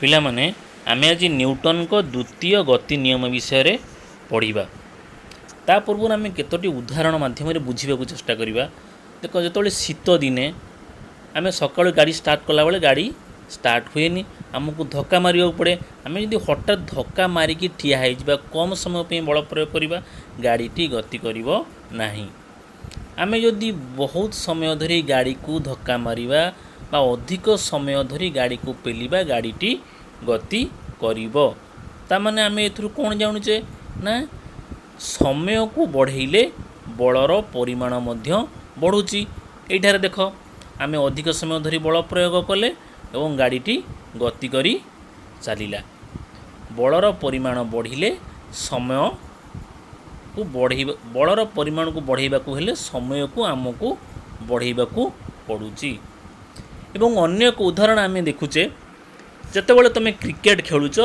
ପିଲାମାନେ ଆମେ ଆଜି ନ୍ୟୁଟନଙ୍କ ଦ୍ୱିତୀୟ ଗତି ନିୟମ ବିଷୟରେ ପଢ଼ିବା। ତା ପୂର୍ବରୁ ଆମେ କେତୋଟି ଉଦାହରଣ ମାଧ୍ୟମରେ ବୁଝିବାକୁ ଚେଷ୍ଟା କରିବା। ଦେଖ, ଯେତେବେଳେ ଶୀତ ଦିନେ ଆମେ ସକାଳୁ ଗାଡ଼ି ଷ୍ଟାର୍ଟ କଲାବେଳେ ଗାଡ଼ି ଷ୍ଟାର୍ଟ ହୁଏନି, ଆମକୁ ଧକ୍କା ମାରିବାକୁ ପଡ଼େ। ଆମେ ଯଦି ହଠାତ୍ ଧକ୍କା ମାରିକି ଠିଆ ହୋଇଯିବା, କମ୍ ସମୟ ପାଇଁ ବଳ ପ୍ରୟୋଗ କରିବା, ଗାଡ଼ିଟି ଗତି କରିବ ନାହିଁ। ଆମେ ଯଦି ବହୁତ ସମୟ ଧରି ଗାଡ଼ିକୁ ଧକ୍କା ମାରିବା ବା ଅଧିକ ସମୟ ଧରି ଗାଡ଼ିକୁ ପେଲିବା, ଗାଡ଼ିଟି ଗତି କରିବ। ତାମାନେ ଆମେ ଏଥିରୁ କ'ଣ ଜାଣୁଛେ ନା ସମୟକୁ ବଢ଼େଇଲେ ବଳର ପରିମାଣ ମଧ୍ୟ ବଢ଼ୁଛି। ଏଇଠାରେ ଦେଖ, ଆମେ ଅଧିକ ସମୟ ଧରି ବଳ ପ୍ରୟୋଗ କଲେ ଏବଂ ଗାଡ଼ିଟି ଗତି କରି ଚାଲିଲା। ବଳର ପରିମାଣ ବଢ଼ିଲେ ବଳର ପରିମାଣକୁ ବଢ଼େଇବାକୁ ହେଲେ ସମୟକୁ ଆମକୁ ବଢ଼େଇବାକୁ ପଡ଼ୁଛି। ଏବଂ ଅନ୍ୟ ଏକ ଉଦାହରଣ ଆମେ ଦେଖୁଛେ, ଯେତେବେଳେ ତୁମେ କ୍ରିକେଟ ଖେଳୁଛ,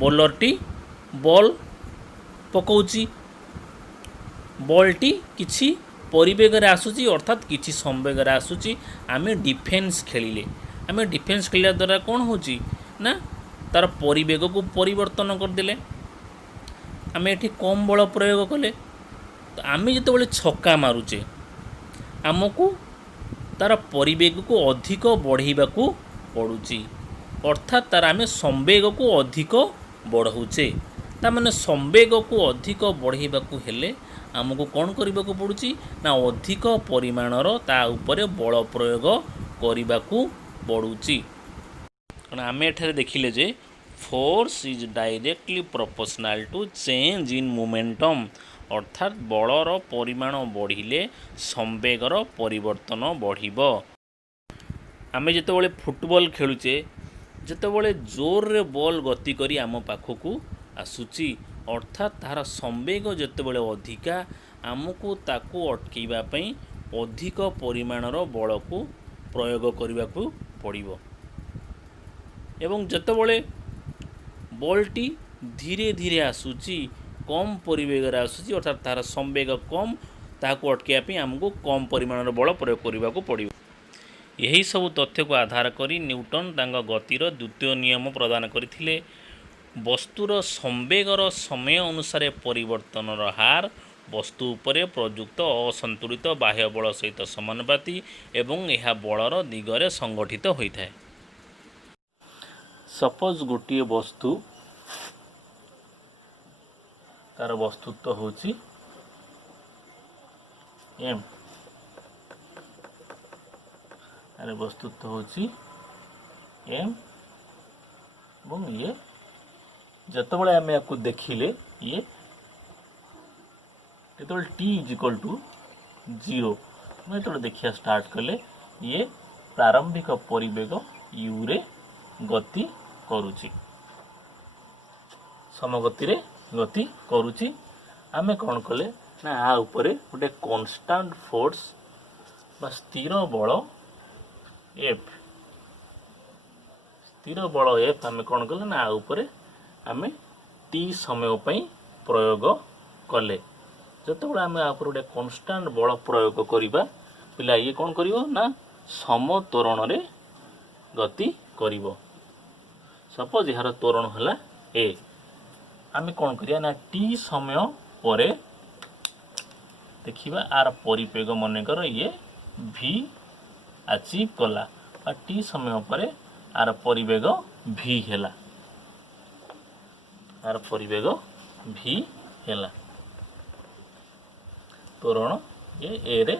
ବୋଲରଟି ବଲ୍ ପକାଉଛି, ବଲ୍ଟି କିଛି ପରିବେଗରେ ଆସୁଛି, ଅର୍ଥାତ୍ କିଛି ସମ୍ବେଗରେ ଆସୁଛି। ଆମେ ଡିଫେନ୍ସ ଖେଳିଲେ ଖେଳିବା ଦ୍ୱାରା କ'ଣ ହେଉଛି ନା ତା'ର ପରିବେଗକୁ ପରିବର୍ତ୍ତନ କରିଦେଲେ। ଆମେ ଏଠି କମ୍ ବଳ ପ୍ରୟୋଗ କଲେ। ତ ଆମେ ଯେତେବେଳେ ଛକା ମାରୁଛେ, ଆମକୁ ତା'ର ପରିବେଗକୁ ଅଧିକ ବଢ଼େଇବାକୁ ପଡ଼ୁଛି, ଅର୍ଥାତ୍ ତା'ର ଆମେ ସମ୍ବେଗକୁ ଅଧିକ ବଢ଼ାଉଛେ। ତା'ମାନେ ସମ୍ବେଗକୁ ଅଧିକ ବଢ଼େଇବାକୁ ହେଲେ ଆମକୁ କ'ଣ କରିବାକୁ ପଡ଼ୁଛି ନା ଅଧିକ ପରିମାଣର ତା ଉପରେ ବଳ ପ୍ରୟୋଗ କରିବାକୁ ପଡ଼ୁଛି। କାରଣ ଆମେ ଏଠାରେ ଦେଖିଲେ ଯେ force is directly proportional to change in momentum, ଅର୍ଥାତ୍ ବଳର ପରିମାଣ ବଢ଼ିଲେ ସମ୍ବେଗର ପରିବର୍ତ୍ତନ ବଢ଼ିବ। ଆମେ ଯେତେବେଳେ ଫୁଟବଲ୍ ଖେଳୁଛେ, ଯେତେବେଳେ ଜୋରରେ ବଲ୍ ଗତି କରି ଆମ ପାଖକୁ ଆସୁଛି, ଅର୍ଥାତ୍ ତାହାର ସମ୍ବେଗ ଯେତେବେଳେ ଅଧିକା, ଆମକୁ ତାକୁ ଅଟକାଇବା ପାଇଁ ଅଧିକ ପରିମାଣର ବଳକୁ ପ୍ରୟୋଗ କରିବାକୁ ପଡ଼ିବ। ଏବଂ ଯେତେବେଳେ ବଲ୍ଟି ଧୀରେ ଧୀରେ ଆସୁଛି, କମ୍ ପରିବେଗରେ ଆସୁଛି, ଅର୍ଥାତ୍ ତାହାର ସମ୍ବେଗ କମ୍, ତାହାକୁ ଅଟକାଇବା ପାଇଁ ଆମକୁ କମ୍ ପରିମାଣର ବଳ ପ୍ରୟୋଗ କରିବାକୁ ପଡ଼ିବ। ଏହି ସବୁ ତଥ୍ୟକୁ ଆଧାର କରି ନ୍ୟୁଟନ ତାଙ୍କ ଗତିର ଦ୍ୱିତୀୟ ନିୟମ ପ୍ରଦାନ କରିଥିଲେ। ବସ୍ତୁର ସମ୍ବେଗର ସମୟ ଅନୁସାରେ ପରିବର୍ତ୍ତନର ହାର ବସ୍ତୁ ଉପରେ ପ୍ରଯୁକ୍ତ ଅସନ୍ତୁଳିତ ବାହ୍ୟ ବଳ ସହିତ ସମାନୁପାତି ଏବଂ ଏହା ବଳର ଦିଗରେ ସଂଗଠିତ ହୋଇଥାଏ। ସପୋଜ୍ ଗୋଟିଏ ବସ୍ତୁ, ତାର ବସ୍ତୁତ୍ୱ ହେଉଛି ଏମ୍, ତାର ବସ୍ତୁତ୍ୱ ହେଉଛି ଏମ୍ ଏବଂ ଇଏ ଯେତେବେଳେ ଆମେ ୟାକୁ ଦେଖିଲେ, ଇଏ ଯେତେବେଳେ ଟି ଇଜ୍ ଇକ୍ୱାଲ୍ ଟୁ 0, ଆମେ ଯେତେବେଳେ ଦେଖିବା ଷ୍ଟାର୍ଟ କଲେ, ଇଏ ପ୍ରାରମ୍ଭିକ ପରିବେଗ ୟୁରେ ଗତି କରୁଛି, ସମଗତିରେ ଗତି କରୁଛି। ଆମେ କ'ଣ କଲେ ନା ଆ ଉପରେ ଗୋଟେ କନଷ୍ଟାଣ୍ଟ ଫୋର୍ସ ବା ସ୍ଥିର ବଳ ଏଫ୍ ଆମେ କ'ଣ କଲେ ନା ଆ ଉପରେ ଆମେ ଟି ସମୟ ପାଇଁ ପ୍ରୟୋଗ କଲେ। ଯେତେବେଳେ ଆମେ ଆ ଉପରେ ଗୋଟେ କନଷ୍ଟାଣ୍ଟ ବଳ ପ୍ରୟୋଗ କରିବା, ପିଲା ଇଏ କ'ଣ କରିବ ନା ସମତ୍ୱରଣରେ ଗତି କରିବ। ସପୋଜ ଏହାର ତ୍ୱରଣ ହେଲା ଏ, ଆମେ କ'ଣ କରିବା ନା ଟି ସମୟ ପରେ ଦେଖିବା ଆର ପରିବେଗ, ମନେକର ଇଏ ଭି ଆଚିଭ୍ କଲା, ବା ଟି ସମୟ ପରେ ଆର ପରିବେଗ ଭି ହେଲା, ତ୍ୱରଣ ଏରେ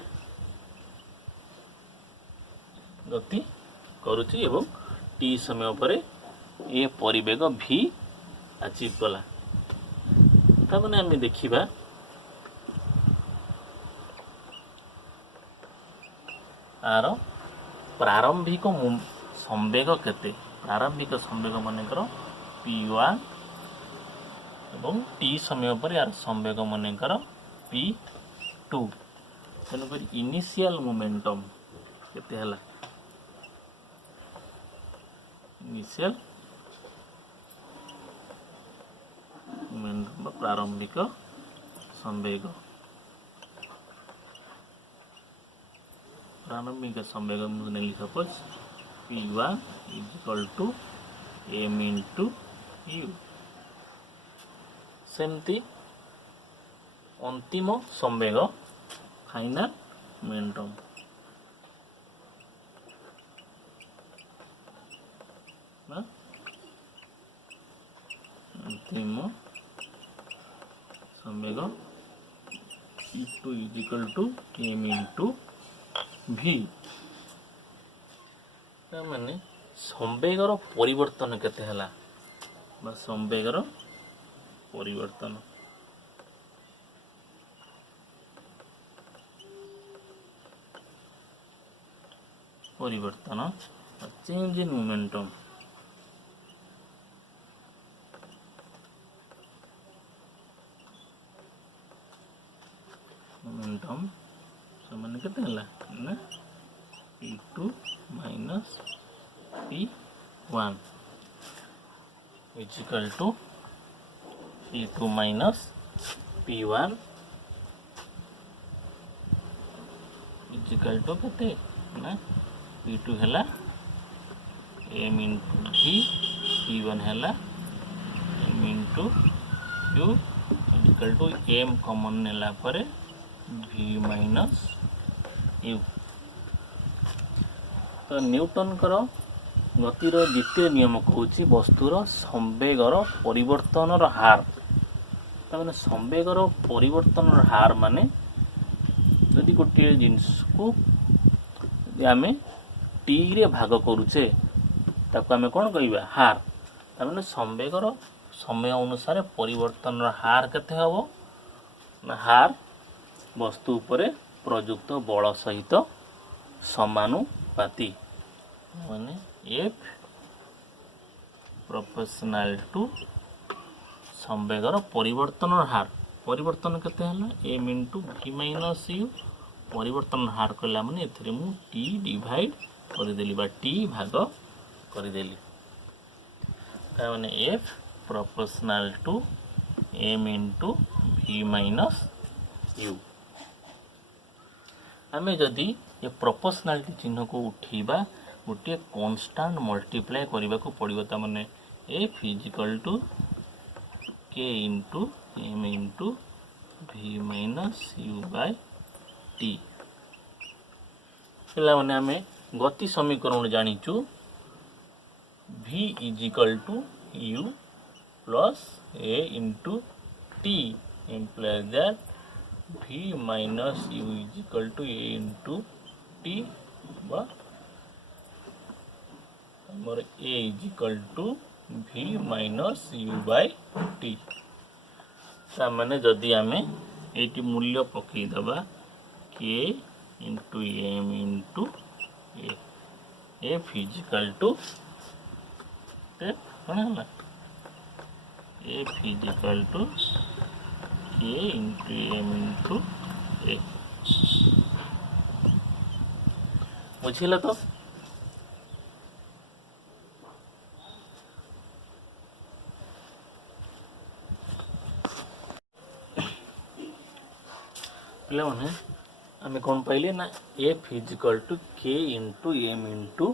ଗତି କରୁଛି ଏବଂ ଟି ସମୟ ପରେ ଏ ପରିବେଗ ଭି ଆଚିଭ୍ କଲା। ତାମାନେ ଆମେ ଦେଖିବା ଆର ପ୍ରାରମ୍ଭିକ ସମ୍ବେଗ କେତେ। ପ୍ରାରମ୍ଭିକ ସମ୍ବେଗ ମନେକର P1 ଏବଂ ଟି ସମୟ ପରେ ଆର ସମ୍ବେଗ ମନେକର P2। ତେଣୁକରି ଇନିସିଆଲ୍ ମୋମେଣ୍ଟମ୍ କେତେ ହେଲା, ଇନିସିଆଲ୍ ମୋମେଣ୍ଟମ୍ ବା ପ୍ରାରମ୍ଭିକ ସମ୍ବେଗ प्रारंभिक संवेग मुझे suppose P1 is equal to m into u। सेमती अंतिम संवेग फाइनल मोमेंटम अंतिम संवेग P2 is equal to m into v। माने संवेगर परिवर्तन केते हला बा संवेगर परिवर्तन परिवर्तन चेंज इन मोमेंटम मोमेंटम समान केते हला ना P2 minus P1 is equal to P2 minus P1 is equal to केते ना P2 हला m इंटू v P1 हला m into u is equal to m common नेला परे v माइनस u। तो न्यूटन करो गतिर द्वितीय नियम कहूँ वस्तुर संवेगर परिवर्तन हार। तमें संवेगर परिवर्तन हार माने यदि गोटे जिनस को आम टी रे भाग करुचे ताको आम कौन कहवा हार। तमें संवेगर समय अनुसार परिवर्तन हार केते हबो ना हार वस्तु उपरे प्रयुक्त बल सहित समानुपाती माने F प्रोपोर्शनल टू संवेगर परिवर्तन हार। परिवर्तन केते हला m into v minus u परिवर्तन हार कला माने एथरे मु t डिवाइड कर देली बा t भाग कर देली ता माने F proportional to m into v minus u। आमे जदि ये प्रोपोर्शनलिटी चिन्ह को उठेबा गोटे कांस्टेंट मल्टीप्लाई करने को पड़ो ता माने F is equal to k into m into v minus u by t। पिला माने आमे गति समीकरण जानिचु v is equal to u plus a into t implies that v minus u is equal to a into t बा हमर a is equal to v minus u by t। ता माने जदि आमे एटी मूल्य पकई दबा k into m into a f is equal to कौन है f is equal to k into m into a। बुझिला तो पिला माने आमे कौन पाइले ना f is equal to k into m into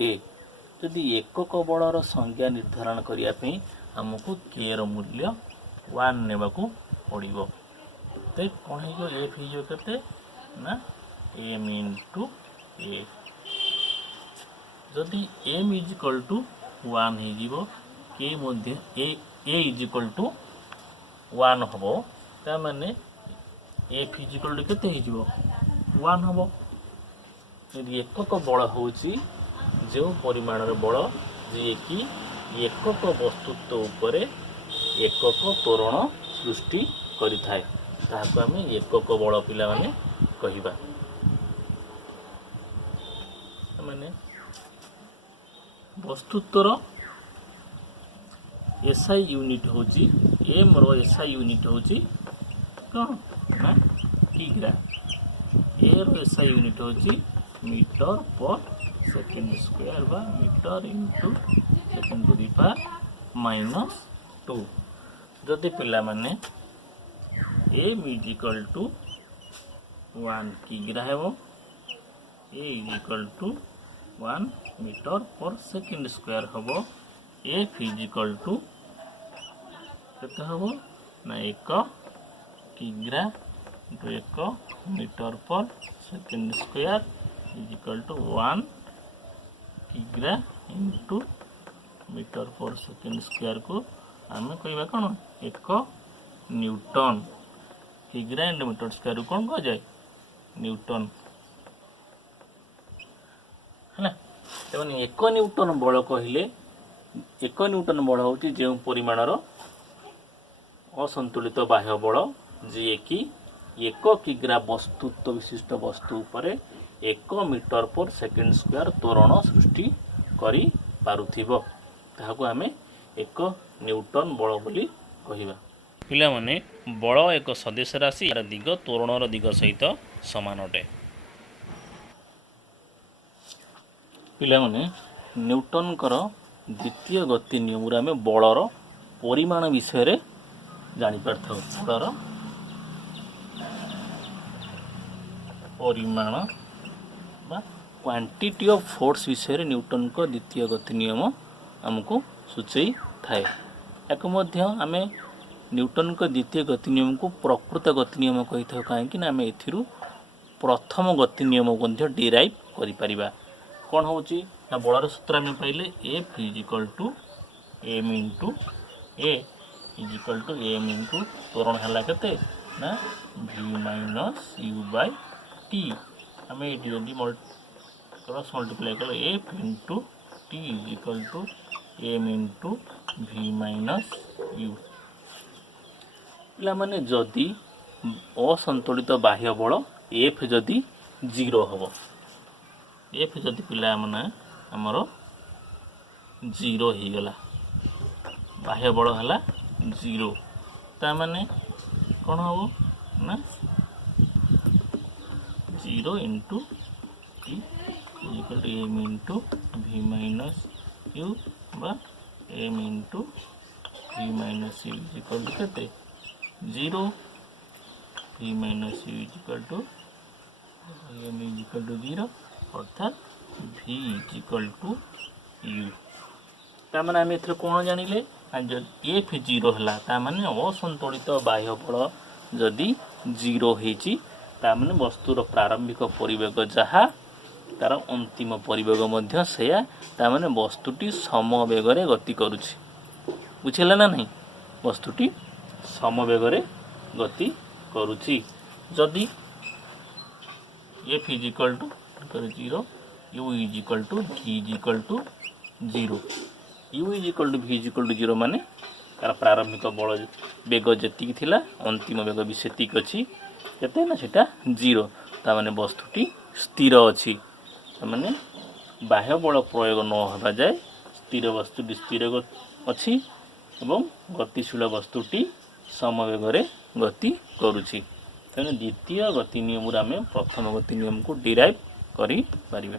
a। जदि एकक बलर संज्ञा निर्धारण करिया पे हमको k रो मूल्य 1 नेबा को पड़िबो। तो कौन है f इज केते ना m इंटू a। जदि m इज इक्वल टू 1 हे जीवो k मध्ये a इज इक्वल टू 1 हबो ता माने f इज इक्वल टू केते हे जीवो 1 हबो। यदि एकक बल होउची जो परिमाण रे बल जे कि एकक वस्तुत्व उपरे एकक त्वरण सृष्टि करि थाए ताहाको आमे एकक बल पिला माने कहिबा। माने वस्तुत्वर एसआई यूनिट होची m रो एसआई यूनिट होची कौन ना किग्रा। ए रो एसआई यूनिट होची मीटर पर सेकेंड स्क्वायर बा metre into second to the power minus 2। जदि पिला माने m इज इक्वल टू 1 किग्रा हेबो A is equal to 1 metre per second square हम एफ इज इक्वल टू केते हम ना 1 किग्रा into 1 metre per second square is equal to 1 किग्रा into metre per second square को आम कह कौन 1 न्यूटन किग्रा इंटू मीटर स्क्वायर कौन कह जाए न्यूटन है तेमन 1 न्यूटन बल कहले 1 न्यूटन बल हूँ जो परिमाणर असंतुलित बाह्य बल जी कि 1 किग्रा वस्तुत्व विशिष्ट वस्तु उपर 1 मीटर पर सेकेंड स्क्वायर त्वरण सृष्टि करि पारुथिबो ताहाकु आमे 1 न्यूटन बल बोली कहिबा। पिला माने बल एक सदिश राशि यार दिग त्वरणर दिग सहित समान अटे। पिला माने न्यूटन कर द्वितीय गति नियम आमे बलर परिमाण विषय रे जानि पारथौ बलर परिमाण बा क्वांटिटी ऑफ फोर्स विषय रे न्यूटन को द्वितीय गति नियम हमको सूचई थाए। एक मध्य आमे न्यूटन को द्वितीय गति नियम को प्रकृत गति नियम कही था कहीं आम एथिरु प्रथम गति नियम मध्य डिराइव करि परिबा। कौन होची ना बलर सूत्र आम पाइले F is equal to M into A is equal to M into त्वरण है केते ना v minus U by T आम ये क्रॉस मल्टीप्लाई कल F into T is equal to M into v minus U. पिला जदि असंतुलित बाह्य बल एफ जदि 0 हम एफ जदि पिला आमर 0 हो गला बाह्य बल है 0 ताने कौन हम ना 0 into T equal to M into v minus U बा M into v minus U equal to केते 0 v minus U equal to M equal to 0 अर्थात v इक्वल टू यू। तार आम एथर कौन जानिले एफ 0 है ताने असंतुलित बाह्य बल जदि 0 होती ताने वस्तुर प्रारंभिक परिवेग जहाँ तार अंतिम परिवेग मध्य सेया ताने वस्तुटी समवेगरे गति करुछि बुझेला ना नहीं वस्तुटी समवेगरे गति करुछि। जदि F is equal to 0 U is equal to v is equal to 0 U is equal to v is equal to 0 माने तार प्रारंभिक बल बेग जेतिक थिला अंतिम बेग भी सेतिक अछि केते ना सेटा 0 ता माने वस्तुटी स्थिर अछि माने बाह्य बल प्रयोग न होबा जाय स्थिर वस्तुटी स्थिर अछि एवं गतिशील वस्तुटी समवेगरे गति करुछि तेणु द्वितीय गति नियम आम प्रथम गति नियम को डिराइव करि परिबा।